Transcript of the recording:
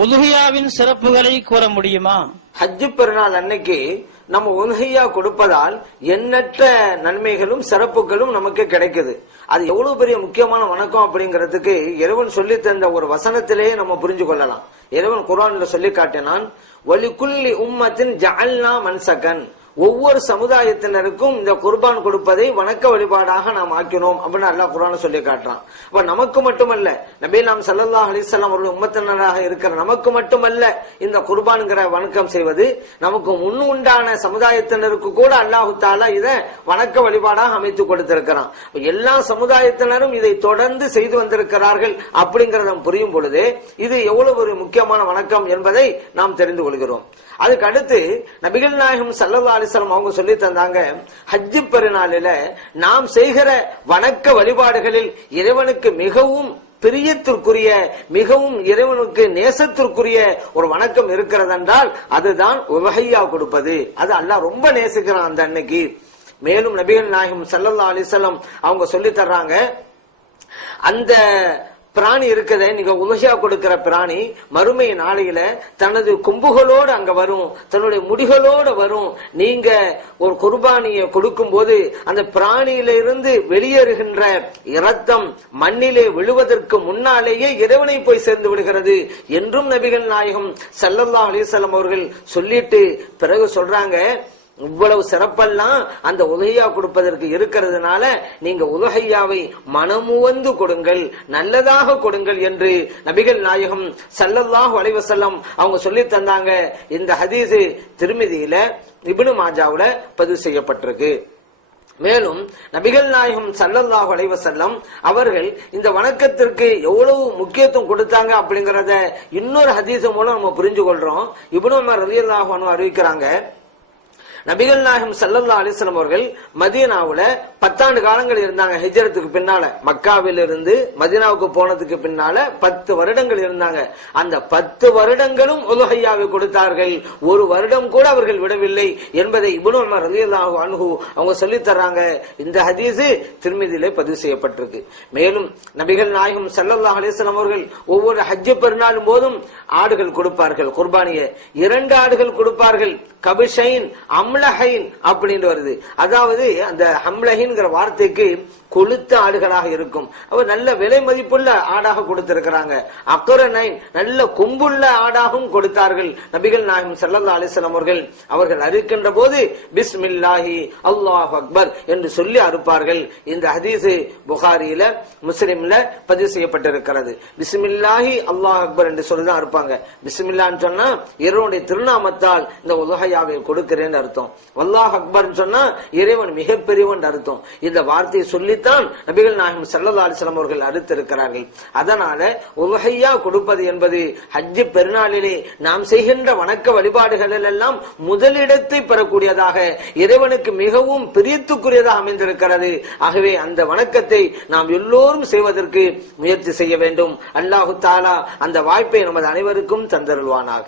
உதுஹியாவின் சிறப்புகளை கூற முடியுமா? ஹஜ்ஜு பெருநாள் அன்னைக்கு நம்ம உதுஹியா கொடுப்பதால் எண்ணற்ற நன்மைகளும் சிறப்புகளும் நமக்கு கிடைக்குது. அது எவ்வளவு பெரிய முக்கியமான வணக்கம் அப்படிங்கிறதுக்கு இறைவன் சொல்லி தந்த ஒரு வசனத்திலேயே நம்ம புரிஞ்சு கொள்ளலாம். இறைவன் குர்ஆன்ல சொல்லி காட்டினான், வலிகுல்லி உம்மத்தின் ஜஅல்னா மன்சகன், ஒவ்வொரு சமுதாயத்தினருக்கும் இந்த குர்பான் கொடுப்பதை வணக்க வழிபாடாக நாம் ஆக்கினோம் அப்படின்னு அல்லாஹ் குர்ஆன்ல சொல்லி காட்டுறான். அப்ப நமக்கு மட்டுமல்ல, நபி நாம் ஸல்லல்லாஹு அலைஹி வஸல்லம் அவர்கள் உம்மத்தினராக இருக்கிற நமக்கு மட்டுமல்ல இந்த குர்பான்ங்கிற வணக்கம் செய்வது, நமக்கு முன் உண்டான சமுதாயத்தினருக்கு கூட அல்லாஹ் தஆலா இதை வணக்க வழிபாடாக அமைத்து கொடுத்திருக்கிறான். எல்லா சமுதாயத்தினரும் இதை தொடர்ந்து செய்து வந்திருக்கிறார்கள் அப்படிங்கறத புரியும் பொழுது இது எவ்வளவு ஒரு முக்கியமான வணக்கம் என்பதை நாம் தெரிந்து கொள்கிறோம். அதுக்கு அடுத்து நபிகள் நாயகம் ஸல்லல்லாஹு அலைஹி வஸல்லம் அவங்க சொல்லி தந்தாங்க, ஹஜ்ஜு பெருநாளில நாம் செய்கிற வணக்க வழிபாடுகளில் இறைவனுக்கு மிகவும் பிரியத்திற்குரிய, மிகவும் இறைவனுக்கு நேசத்திற்குரிய ஒரு வணக்கம் இருக்கிறது என்றால் அதுதான் உதுஹியா கொடுப்பது. அது அல்லாஹ் ரொம்ப நேசிக்கிறான் அந்த அன்னைக்கு. மேலும் நபிகள் நாயகம் ஸல்லல்லாஹு அலைஹி வஸல்லம் அவங்க சொல்லி தர்றாங்க, அந்த பிராணி இருக்குதே, நீங்க உதுஹியா கொடுக்கிற பிராணி மறுமை நாளையில தனது கொம்புகளோடு அங்க வரும், தன்னுடைய முடிகளோடு வரும். நீங்க ஒரு குர்பானியை கொடுக்கும் போது அந்த பிராணியில இருந்து வெளியேறுகின்ற இரத்தம் மண்ணிலே விழுவதற்கு முன்னாலேயே இறைவனை போய் சேர்ந்து விடுகிறது என்றும் நபிகள் நாயகம் ஸல்லல்லாஹு அலைஹி வஸல்லம் அவர்கள் சொல்லிட்டு பிறகு சொல்றாங்க, இவ்வளவு சிறப்பெல்லாம் அந்த உதுஹியா கொடுப்பதற்கு இருக்கிறதுனால நீங்க உதுஹியாவை மனமுவந்து கொடுங்கள், நல்லதாக கொடுங்கள் என்று நபிகள் நாயகம் ஸல்லல்லாஹு அலைஹி வஸல்லம் அவங்க சொல்லி தந்தாங்க. இந்த ஹதீஸ் திர்மிதியில, இப்னு மாஜாவுல பதிவு செய்யப்பட்டிருக்கு. மேலும் நபிகள் நாயகம் ஸல்லல்லாஹு அலைஹி வஸல்லம் அவர்கள் இந்த வணக்கத்திற்கு எவ்வளவு முக்கியத்துவம் கொடுத்தாங்க அப்படிங்கறத இன்னொரு ஹதீஸ் மூலம் நம்ம புரிஞ்சு கொள்றோம். இப்னு உமர் ரலியல்லாஹு அன்ஹு அறிவிக்கிறாங்க, நபிகள் நாயகம் ஸல்லல்லாஹு அலைஹி வஸல்லம் அவர்கள் மதீனாவுல 10 ஆண்டு காலங்கள் இருந்தாங்க. ஹிஜ்ரத்துக்கு பின்னால மக்காவில் இருந்து மதீனாவுக்கு போனதுக்கு பின்னால 10 வருடங்கள் இருந்தாங்க. அந்த 10 வருடங்களும் உதுஹியாவை கொடுத்தார்கள். ஒரு வருடம் கூட அவர்கள் விடவில்லை என்பதை இப்னு உமர் ரலியல்லாஹு அன்ஹு அவங்க சொல்லி தர்றாங்க. இந்த ஹதீஸ் திர்மிதியிலே பதிவு செய்யப்பட்டிருக்கு. மேலும் நபிகள் நாயகம் ஸல்லல்லாஹு அலைஹி வஸல்லம் அவர்கள் ஒவ்வொரு ஹஜ்ஜு பெருநாளும் போதும் ஆடுகள் கொடுப்பார்கள். குர்பானியை 2 ஆடுகள் கொடுப்பார்கள். கபிஷைன் அம்லஹைன் அப்படின்னு வருது. அதாவது அந்த ஹம்லஹின்ங்கிற வார்த்தைக்கு கொளுத்த ஆடுகளாக இருக்கும். அவர் நல்ல விலை மதிப்புள்ள ஆடாக கொடுத்திருக்கிறாங்க. அக்ரனைன் நல்ல கொம்புள்ள ஆடாகவும் கொடுத்தார்கள். நபிகள் நாயகம் ஸல்லல்லாஹு அலைஹி வஸல்லம் அவர்கள் அறுக்கின்ற போது பிஸ்மில்லாஹி அல்லாஹு அக்பர் என்று சொல்லி அறுப்பார்கள். இந்த ஹதீஸ் புகாரியில முஸ்லிம்ல பதிவு செய்யப்பட்டிருக்கிறது. பிஸ்மில்லாஹி அல்லாஹு அக்பர் என்று சொல்லிதான் அறுப்பாங்க. பிஸ்மில்லான்னு சொன்னா இறைவனுடைய திருநாமத்தால் இந்த உதுஹியாவை கொடுக்கிறேன்னு அர்த்தம். அல்லாஹு அக்பர் சொன்னா இறைவன் மிகப்பெரியவன் அர்த்தம். இந்த வார்த்தையை சொல்லி தான் நபிகள் நாயகம் ஸல்லல்லாஹு அலைஹி வஸல்லம் அவர்கள் அறுத்திருக்கிறார்கள். அதனால உதுஹியா கொடுப்பது என்பது ஹஜ்ஜு பெருநாளிலே நாம் செய்கின்ற வணக்க வழிபாடுகளில் எல்லாம் முதலிடத்தை பெறக்கூடியதாக, இறைவனுக்கு மிகவும் பிரியத்துக்குரியதாக அமைந்திருக்கிறது. ஆகவே அந்த வணக்கத்தை நாம் எல்லோரும் செய்வதற்கு முயற்சி செய்ய வேண்டும். அல்லாஹு தஆலா அந்த வாய்ப்பை நமது அனைவருக்கும் தந்தருள்வானாக.